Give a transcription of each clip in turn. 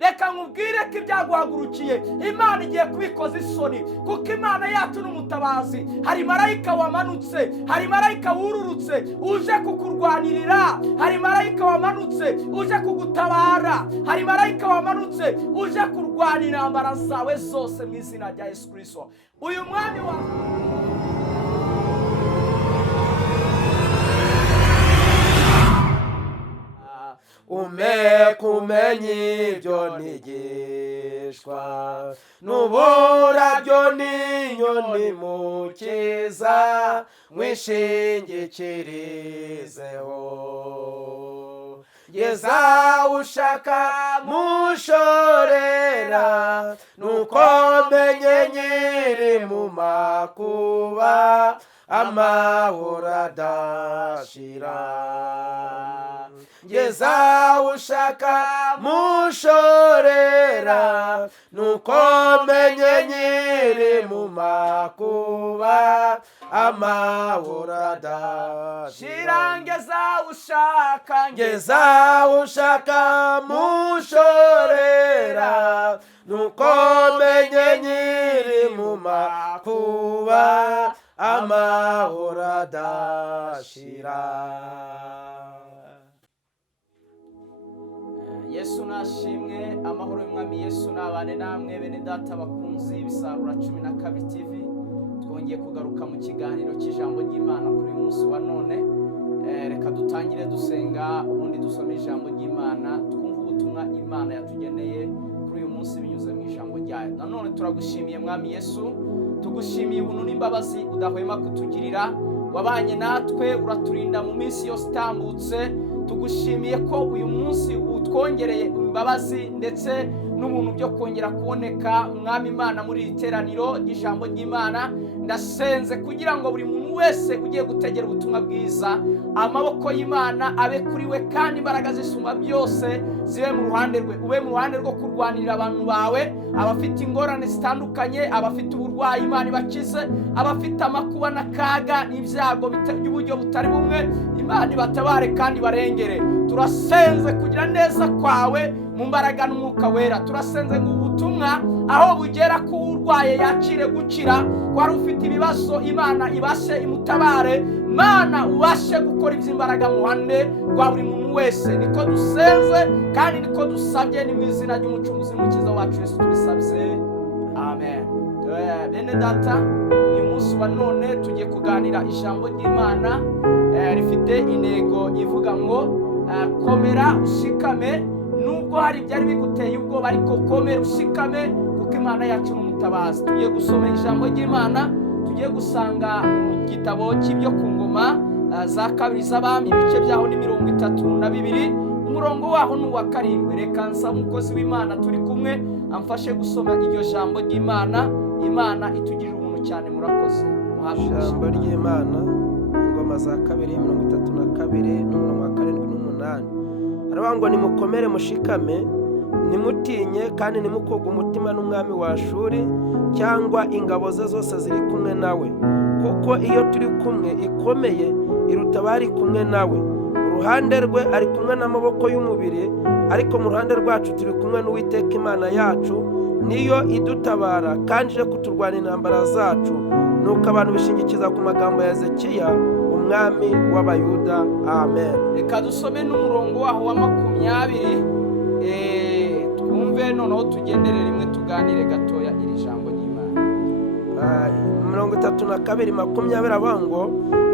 reka nkubwire ko ibyaguhagurukiye Imana igiye kubikoza isoni, kuko Imana yacu n'umutabazi. Hari marayika wamanutse, hari marayika wururutse uje kukurwanirira, hari marayika wamanutse uje kugutabara, hari marayika wamanutse uje kurwanira intambara zawe zose mu izina rya Yesu Kristo. Uyu mwami wa umekumenye ibyo nigishwa n'uburabyo n'inyoni mukiza mwishingikirizeho yeza ushaka mushorera nuko menye nyiri mu makuba amahoro adashira yeza ushaka mushorera nuko menye nyiri mu makuba amahoro adashira ngeza ushaka mushorera nuko menye nyiri mu makuba amahoro adashira. Yesu nashimwe. Amahoro y'umwami Yesu nabane namwe bene data bakunzi Bisarura 12 TV. Twongeye kugaruka mu kiganiro cy'ijambo ry'Imana kuri uyu munsi wa none. Reka dutangire dusenga ubundi dusome ijambo ry'Imana, twumva ubutumwa Imana yatugeneye kuri uyu munsi binyuze mu ijambo ryayo. Nanone turagushimiye mwami Yesu, tugushimiye ubuntu n'imbabazi udahwema kutugirira. Wabanye natwe uraturinda mu minsi yose itambutse. Tugushimiye ko uyu munsi utwongereye imbabazi ndetse n'ubuntu byo kongera kuboneka mwami Imana muri iteraniro ry'ijambo ry'Imana. Ndasenze kugira ngo buri muntu wese ugiye gutegera ubutumwa bwiza, amaboko y'Imana abe kuri we kandi imbaraga zisumba byose zibe mu ruhande rwe. Ube mu ruhande rwo kurwanirira abantu bawe, abafite ingorane zitandukanye, abafite uburwayi Imana ibakize, abafite amakuba n'akaga n'ibyago by'uburyo butari bumwe Imana ibatabare kandi barengere. Turasenze kugira neza kwawe mu mbaraga n'umwuka wera. Turasenze ngo ubutumwa aho bugera ku urwaye yakire gukira, wari ufite ibibazo Imana ibashe imutabare, Mana ubashe gukora iby'imbaraga mu ruhande rwa buri muntu wese. Niko dusenze kandi niko dusabye, ni mu izina ry'umucunguzi n'umukiza wacu Yesu tubisabye, amen. Bene data, uyu munsi wa none tugiye kuganira ijambo ry'Imana rifite intego ivuga ngo komera ushikame. Nubwo hari byari biguteye ubwoba, ariko komera ushikame kuko Imana yacu n'umutabazi. Tugiye gusoma ijambo ry'Imana, tugiye gusanga mu gitabo cy'ibyo ku ngoma za kabiri z'abami, ibice byaho ni 32, umurongo waho ni uwa 7. Reka nsaba umukozi w'Imana turi kumwe amfashe gusoma iryo jambo ry'Imana. Imana itugirira ubuntu cyane. Murakoze. Ijambo ry'Imana, ingoma za 2:32 n'umurongo wa 7 n'umunani. Aravuga ngo nimukomere mushikame, nimutinye kandi nimukoga umutima n'umwami wa Ashuri cyangwa ingabo ze zose ziri kumwe nawe, kuko iyo turi kumwe ikomeye iruta bari kumwe nawe. Uruhande rwe ari kumwe n'amaboko y'umubiri, ariko mu ruhande rwacu turi kumwe n'Uwiteka Imana yacu, niyo idutabara kandi ije kuturwana intambara zacu. Nuko abantu bishingikiza ku magambo ya Hezekiya umwami w'Abayuda. Amen. Reka dusome n'umurongo waho wa 20. Twumve noneho tugendere rimwe tuganire gatoya iri jambo ry'Imana. 32:20 aravuga ngo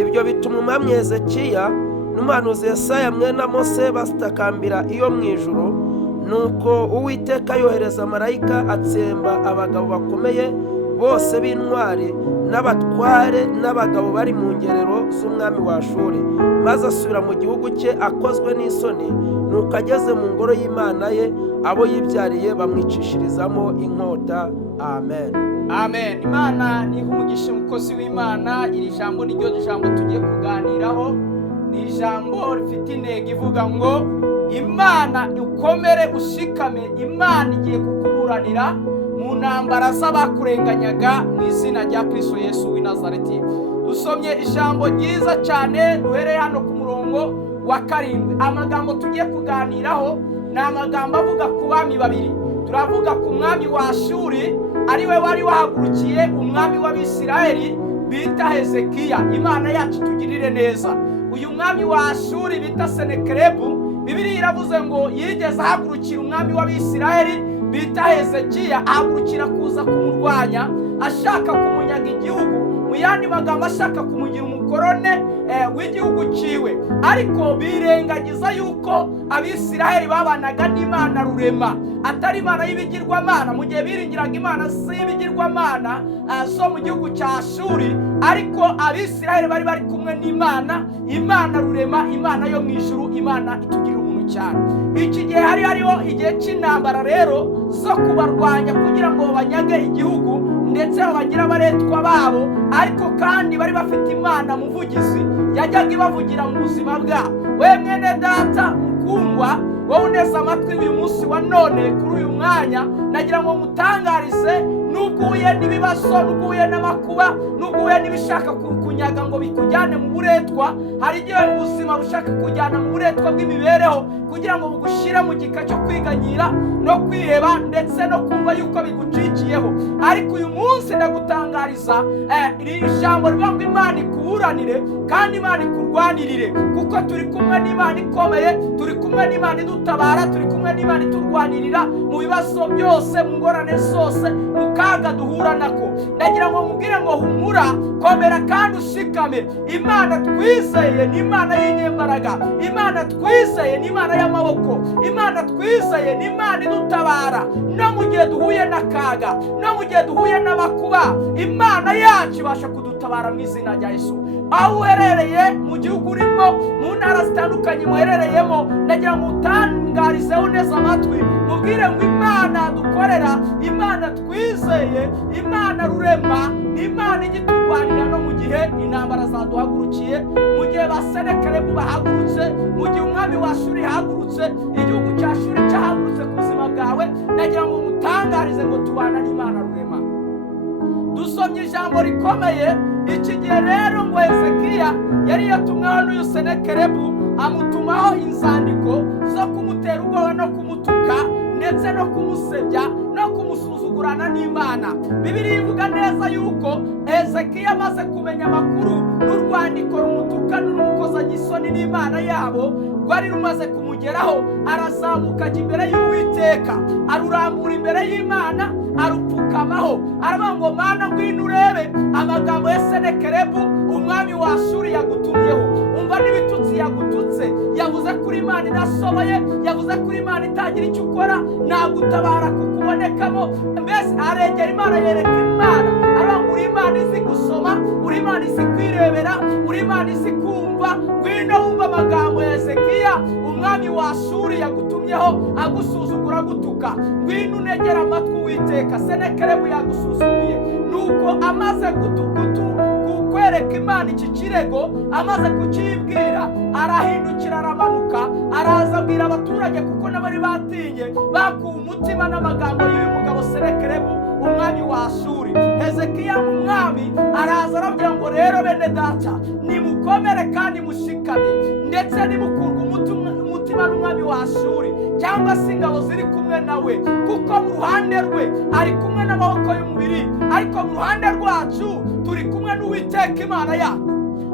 ibyo bituma umwami Hezekiya n'umuhanuzi Yesaya mwene Mose basitakambira iyo mu ijuru. Nuko Uwiteka yohereza marayika atsemba abagabo bakomeye bose b'intwari n'abatware n'abagabo bari mu ngerero z'umwami wa Ashuri, maze asubira mu gihugu cye akozwe n'isoni. Nuko ageze mu ngoro y'Imana ye, abo yibyariye bamwicishirizamo inkota. Amen. Amen. Imana ni umugisha umukozi w'Imana. Iri jambo ni ryo jambo tugiye kuganiraho. Ni ijambo rifite intego ivuga ngo Imana ukomere ushikame. Imana igiye kukuburanira mu ntambara z'abakurenganyaga mu izina rya Kristo Yesu w'i Nazareti. Dusomye ijambo ryiza cyane duhereye hano ku murongo wa 7. Amagambo tugiye kuganiraho ni amagambo avuga ku bami babiri. Turavuga ku mwami wa Ashuri ari we wari wahagurukiye umwami w'Abisirayeli bita Hezekiya. Imana yacu tugirire neza. Uyu mwami wa Ashuri bita Senakeribu, Bibiliya iravuze ngo yigeze ahagurukira umwami w'Abisirayeli bita Hezekiya, ahagurukira kuza kumurwanya, ashaka kumunyaga igihugu, mu yandi magambo ashaka kumugira umukorone w'igihugu ciwe. Ariko birengagiza yuko Abisirayeli babanaga n'Imana rurema, atari Imana y'ibigirwamana. Mu gihe biringiraga Imana y'ibigirwamana zo mu gihugu cya Ashuri, ariko Abisirayeli bari kumwe n'Imana, Imana rurema, Imana yo mu ijuru, Imana itugirira ubuntu cyane. Iki gihe hariho igihe cy'intambara rero zo kubarwanya kugira ngo banyage igihugu ndetse bagira abaretwa babo, ariko kandi bari bafite Imana muvugizi yajyaga ibavugira mu buzima bwabo. We mwene data mukundwa, wowe uneze amatwi uyu munsi wa none kuri uyu mwanya, nagira ngo mutangarize, nubwo uhuye n'ibibazo, nubwo uhuye n'amakuba, nubwo uhuye n'ibishaka kunyaga ngo bikujyane mu buretwa, hari igihe ubuzima bushaka kujyana mu buretwa bw'imibereho kugira ngo bugushyire mu gika cyo kwiganyira no kwiheba ndetse no kumva yuko bigucikiyeho. Ariko uyu munsi ndagutangariza iri jambo rivuga ngo Imana ikuburanire kandi Imana ikurwanirire, kuko turi kumwe n'Imana ikomeye, turi kumwe n'Imana idutabara, turi kumwe n'Imana iturwanirira mu bibazo byose, mu ngorane zose, mu kaga duhura nako. Ndagira ngo mubwire ngo humura, komera kandi ushikame. Imana twizeye ni Imana y'inyembaraga, Imana twizeye ni Imana y'amaboko, Imana twizeye ni Imana idutabara no mu gihe duhuye n'akaga, no mu gihe duhuye n'amakuba. Imana yacu ibasha kudutabara mu izina rya Yesu. Aho uherereye mu gihugu urimo, mu ntara zitandukanye muherereyemo, ndagira ngo utangarizeho neza amatwi, mubwire ngo Imana dukorera, Imana twizeye, Imana rurema, ni Imana igiturwanira no mu gihe intambara zaduhagurukiye, mu gihe ba Senakeribu bahagurutse, mu gihe umwami wa Ashuri yahagurutse, igihugu cya Ashuri cyahagurutse ku buzima bwawe. Ndagira ngo mutangarize ngo tubana n'Imana rurema. Dusomye ijambo rikomeye. Iki gihe rero ngo Hezekiya yari yatumweho n'uyu Senakeribu, amutumaho inzandiko zo kumutera ubwoba no kumutuka ndetse no kumusebya no kumusuzugurana n'Imana. Bibiliya ivuga neza yuko Hezekiya amaze kumenya amakuru n'urwandiko rumutuka n'umukozanya isoni n'Imana yabo rwari rumaze kumugeraho, arazamuka ajya imbere y'Uwiteka, arurambura imbere y'Imana, arupfukamaho, aravuga ngo Mana ngwino urebe amagambo ya Senakeribu umwami wa Ashuri yagutumyeho. Umva n'ibitutsi yagututse, yavuze kuri Imana idashoboye, yavuze kuri Imana itagira icyo ukora, nagutabara kukubonekamo. Mbese aregera Imana, yereka Imana, aravuga ngo uri Imana izi gusoma, uri Imana izi kwirebera, uri Imana izi kumva. Ngwino wumva amagambo ya Hezekiya umwami wa Ashuri yagutumyeho agusuzugura gutuka. Ngwino unegera amatwi Uwiteka. Senakeribu yagusuzuguye, nuko amaze kwereka Imana iki kirego, amaze kukibwira, arahindukira aramanuka, araza abwira abaturage, kuko n'abari batinye bakuwe umutima n'amagambo y'uyu mugabo Senakeribu umwami wa Ashuri. Hezekiya umwami araza arabwira ngo rero bene data, nimukomere kandi mushikame, ndetse nimukurwe umutima n'umwami wa Ashuri cyangwa se ingabo ziri kumwe nawe, kuko mu ruhande rwe ari kumwe n'amaboko y'umubiri, ariko mu ruhande rwacu turi kumwe n'Uwiteka Imana yacu.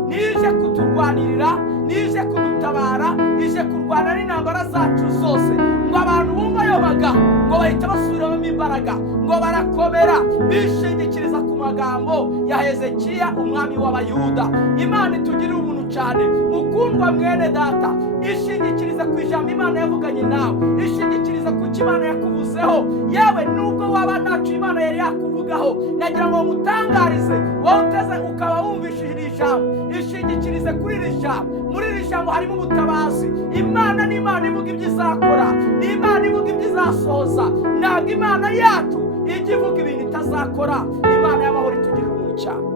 Nije kuturwanirira, nije kudutabara, nije kurwana n'intambara zacu zose. Ngo abantu bumva ayo magambo ngo bahita basubiramo imbaraga, ngo barakomera bishingikiriza ku magambo ya Hezekiya umwami w'Abayuda. Imana itugirire ubuntu cyane. Mukundwa mwene data, ishingikiriza ku ijambo Imana yavuganye nawe, ishingikiriza ku cyo Imana yakuvuzeho. Yewe nubwo waba ntacyo Imana yari yakuvugaho, nagira ngo mutangarize, wowe uteze ukaba wumvishije iri jambo, ishingikirize kuri iri jambo. Muri iri jambo harimo ubutabazi. Imana ni Imana ivuga ibyo izakora, ni Imana ivuga ibyo izasohoza. Ntabwo Imana yacu ijya ivuga ibintu itazakora. Imana y'amahoro itugirire ubuntu cyane.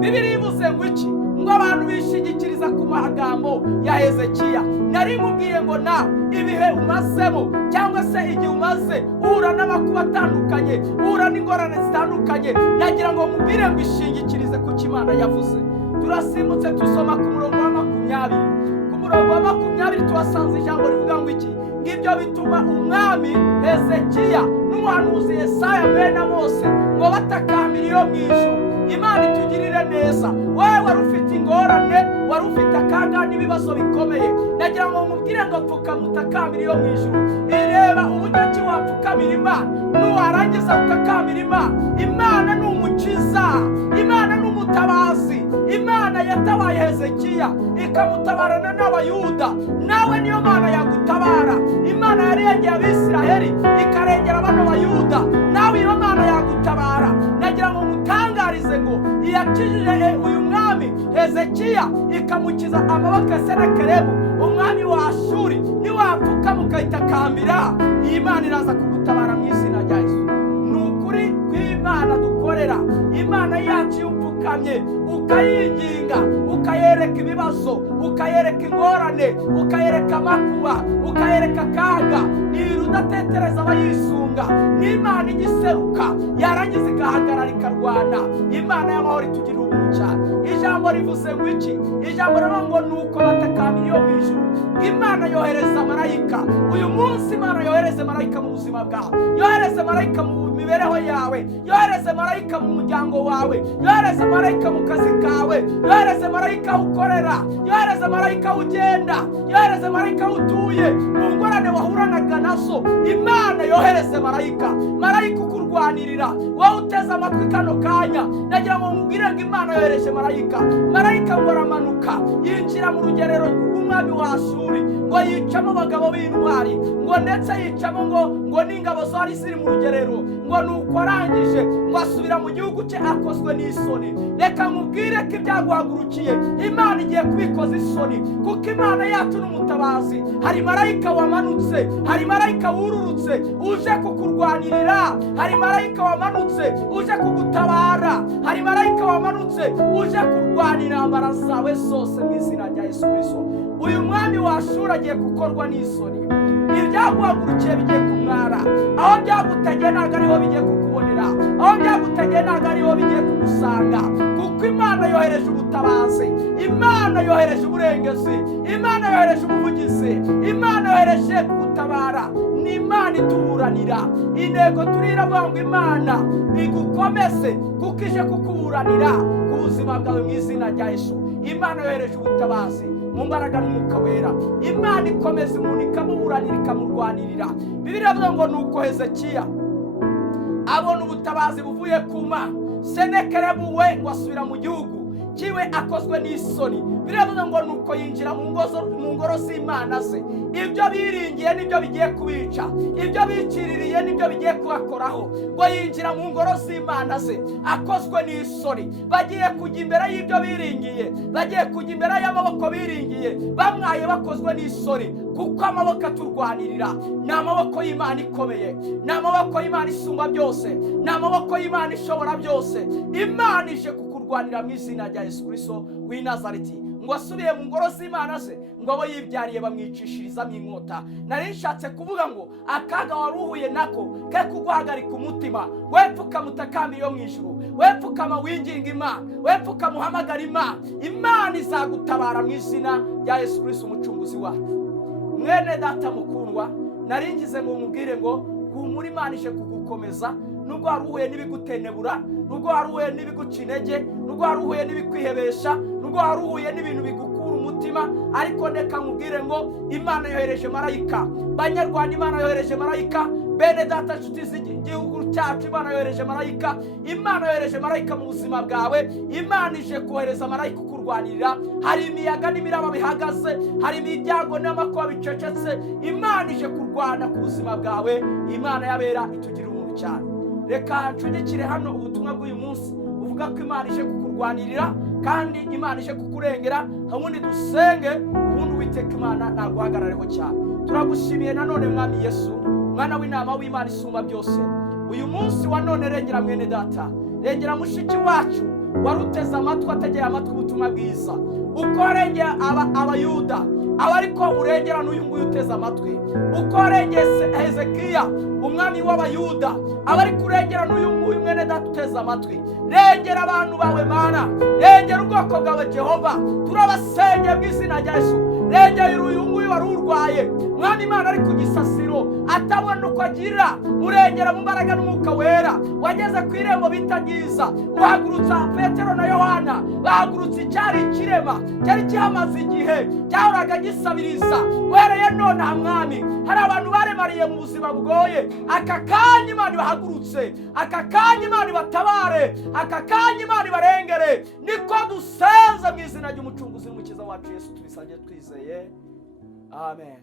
Bibiliya ivuze ngo iki? Ngo abantu bishingikiriza ku magambo ya Hezekiya. Nari mubwiye ngo na ibihe umazemo, cyangwa se igihe umaze uhura n'amakuba atandukanye, uhura n'ingorane zitandukanye, nagira ngo mubwire ngo ishingikirize ku cyo Imana yavuze. Turasimbutse tusoma ku murongo wa 20. Ku murongo wa 20 tuhasanze ijambo rivuga ngo iki? ngibyo bituma umwami Hezekiya n'umuhanuzi Yesaya bene Mose ngo batakambira iyo mu ijuru. Imana itugirire neza. Wowe wari ufite ingorane, wari ufite akaga n'ibibazo bikomeye, nagira ngo mubwire ngo pfuka mutakambira iyo mu ijuru. Ireba uburyo ki wapfukamira Imana, nuwarangiza ukakambira Imana. Imana ni umukiza, Imana ni umutabazi. Imana yatabaye Hezekiya ikamutabarana n'Abayuda, nawe niyo Mana yagutabara. Imana yarengeye Abisiraheli ikarengera abana Bayuda, nawe iyo Mana yagutabara. Nagira ngo mutangarize ngo iyakijije uyu mwami Hezekiya ikamukiza amaboko ya Senakeribu umwami wa Ashuri, niwapfuka mukayitakambira iyi Mana iraza kugutabara mu izina rya Yesu. Nukuri kw'Imana dukorera, Imana yacu y'upfukamye ukayinginga, ukayereka ibibazo, ukayereka ingorane, ukayereka amakuba, ukayereka akaga, nirudatetereza abayisunga. N'Imana igiseruka yarangiza igahagarara ikarwana. Imana y'amahoro itugirira ubuntu cyane. Ijambo rivuze ngo iki? Ijambo rivuga ngo nuko batakambira iyo mu ijuru, Imana yohereza marayika. Uyu munsi Imana yohereze marayika mu buzima bwawe, yohereze marayika mu mibereho yawe, yohereze marayika mu muryango wawe, yohereze marayika mu kazi kawe, yohereze marayika ukorera, yohereze marayika ugenda, yohereze marayika utuye mu ngorane wahuranaga nazo. Imana yohereze marayika, marayika ukurwanirira. Wowe uteze amatwi kano kanya, nagira ngo mubwire ngo Imana yohereje marayika. Marayika ngo aramanuka yinjira mu rugerero rw'umwami wa Ashuri, ngo yicamo abagabo b'intwari, ngo ndetse yicamo ngo n'ingabo zari ziri mu rugerero, ngo nuko arangije ngo asubira mu gihugu cye akozwe n'isoni. Reka mubwire ko ibyaguhagurukiye Imana igiye kubikoza isoni, kuko Imana yacu n'umutabazi. Hari marayika wamanutse, hari marayika wururutse uje kukurwanirira, hari marayika wamanutse uje kugutabara, hari marayika wamanutse uje kurwanira intambara zawe zose mu izina rya Yesu Kristo. Uyu mwami wa Ashuri agiye gukorwa n'isoni. Ibyaguhagurukiye bigiye kumwara, aho byagutegeye ntabwo ariho bigiye kukubonera, aho byagutegeye ntabwo ariho bigiye kugusanga, kuko Imana yohereje ubutabazi, Imana yohereje uburengezi, Imana yohereje ubuvugizi, Imana yohereje kugutabara. Ni Imana ituburanira. Intego turiravuga ngo Imana igukomeze kuko ije kukuburanira ku buzima bwawe mu izina rya Yesu. Imana yohereje ubutabazi mu mbaraga n'umwuka wera. Imana ikomeza umuntu ikamuburanira ikamurwanirira. Bibiliya ivuga ngo nuko Hezekiya abona ubutabazi buvuye ku Mana, Senakeribu we ngo asubira mu gihugu kiwe akozwe n'isoni. Biravuga ngo nuko yinjira mu ngoro z'Imana ze. Ibyo biringiye nibyo bigiye kubica, ibyo biciririye nibyo bigiye kubakoraho. Ngo yinjira mu ngoro z'Imana ze akozwe n'isoni. Bagiye kujya imbere y'ibyo biringiye, bagiye kujya imbere y'amaboko biringiye, bamwaye bakozwe n'isoni, kuko amaboko aturwanirira ni amaboko y'Imana ikomeye, ni amaboko y'Imana isumba byose, ni amaboko y'Imana ishobora byose. Imana ije kukurwanira mu izina rya Yesu Kristo w'i Nazareti. Ngo asubiye mu ngoro z'Imana ze, ngo abo yibyariye bamwicishirizamo inkota. Nari nshatse kuvuga ngo akaga wari uhuye nako ke kuguhagarika umutima. Wepfuka mutakambira iyo mu ijuru, wepfukama winginga Imana, wepfuka muhamagara Imana. Imana izagutabara mu izina rya Yesu Kristo umucunguzi wacu. Mwene data mukundwa, nari ngize ngo mubwire ngo humura, Imana ije kugukomeza. Nubwo wari uhuye n'ibigutenebura, nubwo wari uhuye n'ibiguca intege, nubwo wari uhuye n'ibikwihebesha, nubwo wari uhuye n'ibintu bigukura umutima, ariko ndeka mubwire ngo Imana yohereje marayika. Banyarwanda, Imana yohereje marayika. Bene data nshuti z'igihugu cyacu, Imana yohereje marayika. Imana yohereje marayika mu buzima bwawe. Imana ije kohereza marayika ukurwanirira. Hari imiyaga n'imiraba bihagaze, hari ibyago n'amakuba bicecetse. Imana ije kurwana ku buzima bwawe. Imana yabera itugira umuntu cyane. Reka ncugikire hano ubutumwa bw'uyu munsi uvuga ko Imana ije kukurwanirira kandi Imana ije kukurengera. Ubundi dusenge, ubundi Uwiteka Imana naguhagarareho cyane. Turagushimiye nanone Mwami Yesu, Mwana w'intama w'Imana isumba byose. Uyu munsi wa none rengera mwene data, rengera mushiki wacu waruteze amatwi ategera amatwi ubutumwa bwiza. Uko rengera Abayuda, abariko urengera n'uyu nguyu uteze amatwi. Uko rengese Hezekiya umwami w'Abayuda, abari kurengera n'uyu nguyu mwene data uteze amatwi. Rengera abantu bawe Mana, rengera ubwoko bwawe Jehova. Turabasengera mu izina rya Yesu. rengera uyu nguyu wari urwaye mwami Imana ari ku gisasiro atabona uko agira, murengera mu mbaraga n'umwuka wera. Wageze ku irembo bita Ryiza, uhagurutsa Petero na Yohana, bahagurutse icyari ikirema cyari cyamaze igihe cyahoraga gisabiriza. Wereye none mwami, hari abantu baremariye mu buzima bugoye, aka kanya Imana bahagurutse, aka kanya Imana batabare, aka kanya Imana barengere. Niko dusenza mu izina ry'umucunguzi w'umukiza wacu Yesu tubisabye twizeye, amen.